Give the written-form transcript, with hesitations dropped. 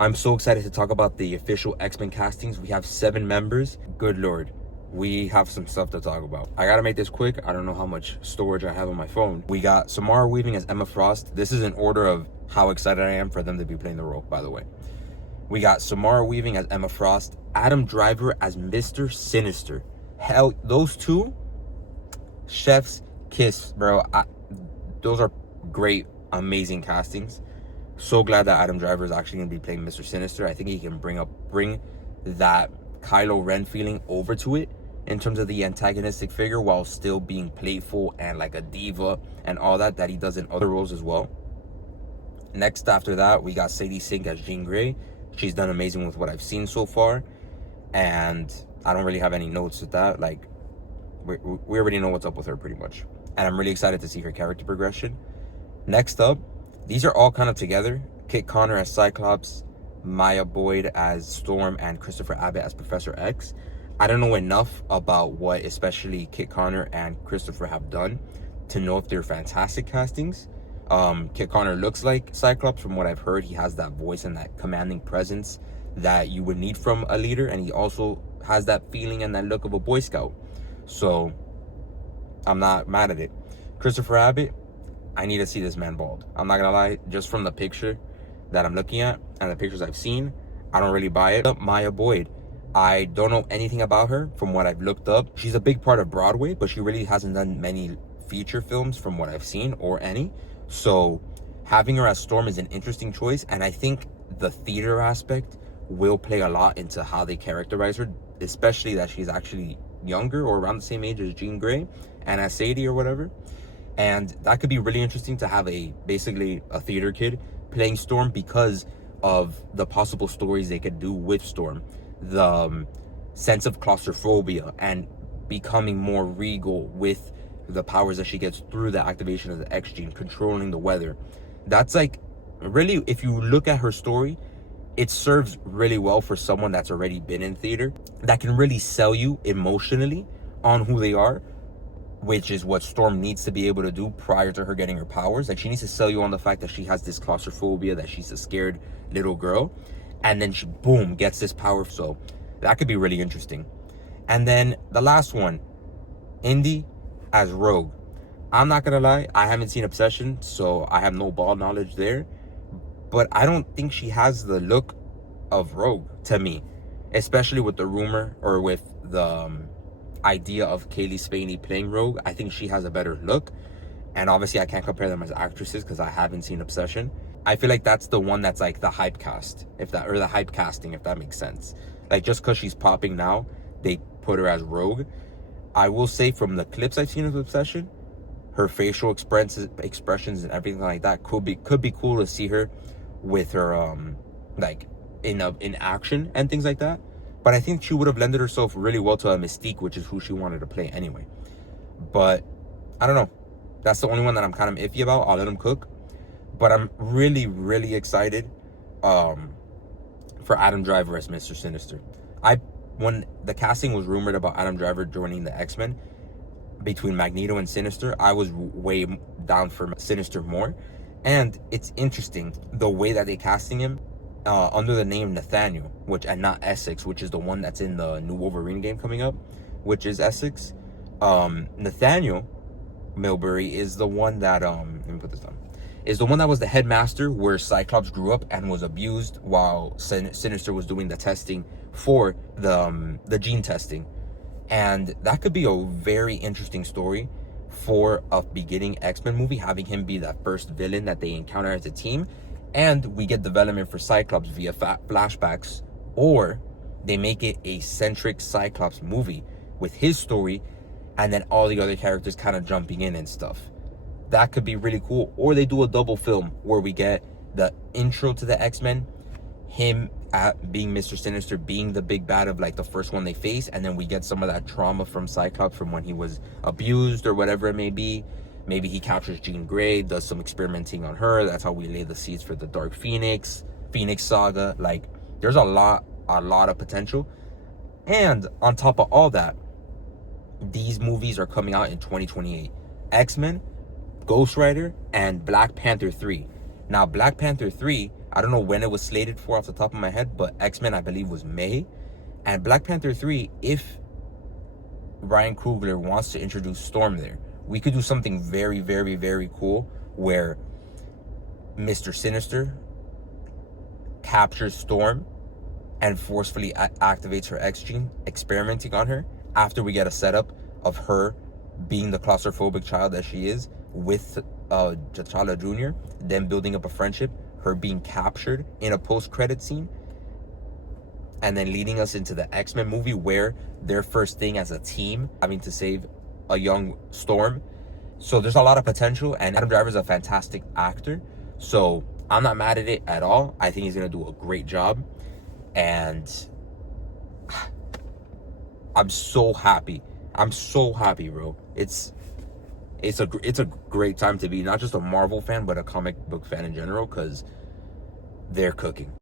I'm so excited to talk about the official X-Men castings. We have 7 members. Good Lord. We have some stuff to talk about. I gotta make this quick. I don't know how much storage I have on my phone. We got Samara Weaving as Emma Frost. This is in order of how excited I am for them to be playing the role, by the way. We got Samara Weaving as Emma Frost. Adam Driver as Mr. Sinister. Hell, those two, chef's kiss, bro. Those are great, amazing castings. So glad that Adam Driver is actually going to be playing Mr. Sinister. I think he can bring that Kylo Ren feeling over to it in terms of the antagonistic figure, while still being playful and like a diva and all that he does in other roles as well. Next after that, we got Sadie Sink as Jean Grey. She's done amazing with what I've seen so far, and I don't really have any notes with that. Like, we already know what's up with her pretty much, and I'm really excited to see her character progression. Next up, these are all kind of together. Kit Connor as Cyclops, Maya Boyd as Storm, and Christopher Abbott as Professor X. I don't know enough about what especially Kit Connor and Christopher have done to know if they're fantastic castings. Kit Connor looks like Cyclops from what I've heard. He has that voice and that commanding presence that you would need from a leader, and he also has that feeling and that look of a Boy Scout. So I'm not mad at it. Christopher Abbott, I need to see this man bald. I'm not gonna lie, just from the picture that I'm looking at and the pictures I've seen, I don't really buy it. Maya Boyd, I don't know anything about her from what I've looked up. She's a big part of Broadway, but she really hasn't done many feature films from what I've seen, or any. So having her as Storm is an interesting choice, and I think the theater aspect will play a lot into how they characterize her, especially that she's actually younger or around the same age as Jean Grey and as Sadie or whatever. And that could be really interesting to have basically a theater kid playing Storm, because of the possible stories they could do with Storm. The sense of claustrophobia and becoming more regal with the powers that she gets through the activation of the X gene, controlling the weather. That's like, really, if you look at her story, it serves really well for someone that's already been in theater, that can really sell you emotionally on who they are, which is what Storm needs to be able to do prior to her getting her powers. Like, she needs to sell you on the fact that she has this claustrophobia, that she's a scared little girl, and then she, boom, gets this power. So that could be really interesting. And then the last one, Indy as Rogue. I'm not gonna lie, I haven't seen Obsession, so I have no ball knowledge there, but I don't think she has the look of Rogue to me, especially with the rumor, or with the idea of Kaylee Spaney playing Rogue. I think she has a better look, and obviously I can't compare them as actresses because I haven't seen Obsession. I feel like that's the one that's like the hype cast, or the hype casting, if that makes sense. Like, just because she's popping now, they put her as Rogue. I will say, from the clips I've seen of Obsession, her facial expressions and everything like that could be cool to see her with her like in action and things like that. But I think she would have lended herself really well to a Mystique, which is who she wanted to play anyway. But I don't know. That's the only one that I'm kind of iffy about. I'll let them cook. But I'm really, really excited for Adam Driver as Mr. Sinister. When the casting was rumored about Adam Driver joining the X-Men between Magneto and Sinister, I was way down for Sinister more. And it's interesting the way that they're casting him under the name Nathaniel, and not Essex, which is the one that's in the new Wolverine game coming up, which is Essex. Nathaniel Milbury is the one that let me put this down. Is the one that was the headmaster where Cyclops grew up and was abused while Sinister was doing the testing for the gene testing. And that could be a very interesting story for a beginning X-Men movie, having him be that first villain that they encounter as a team. And we get development for Cyclops via flashbacks, or they make it a centric Cyclops movie with his story, and then all the other characters kind of jumping in and stuff. That could be really cool. Or they do a double film where we get the intro to the X-Men, him being Mr. Sinister, being the big bad of like the first one they face, and then we get some of that trauma from Cyclops from when he was abused or whatever it may be. Maybe he captures Jean Grey, does some experimenting on her. That's how we lay the seeds for the Dark Phoenix saga. Like, there's a lot of potential. And on top of all that, these movies are coming out in 2028. X-Men, Ghost Rider, and Black Panther 3. Now, Black Panther 3 I don't know when it was slated for off the top of my head, but X-Men, I believe, was May. And Black Panther 3, if Ryan Coogler wants to introduce Storm there, we could do something very, very, very cool where Mr. Sinister captures Storm and forcefully activates her X gene, experimenting on her, after we get a setup of her being the claustrophobic child that she is with T'Challa Jr., then building up a friendship, her being captured in a post-credit scene, and then leading us into the X-Men movie where their first thing as a team having to save a young Storm. So there's a lot of potential, and Adam Driver's a fantastic actor, so I'm not mad at it at all. I think he's gonna do a great job, and I'm so happy. I'm so happy, bro. It's a great time to be not just a Marvel fan, but a comic book fan in general, because they're cooking.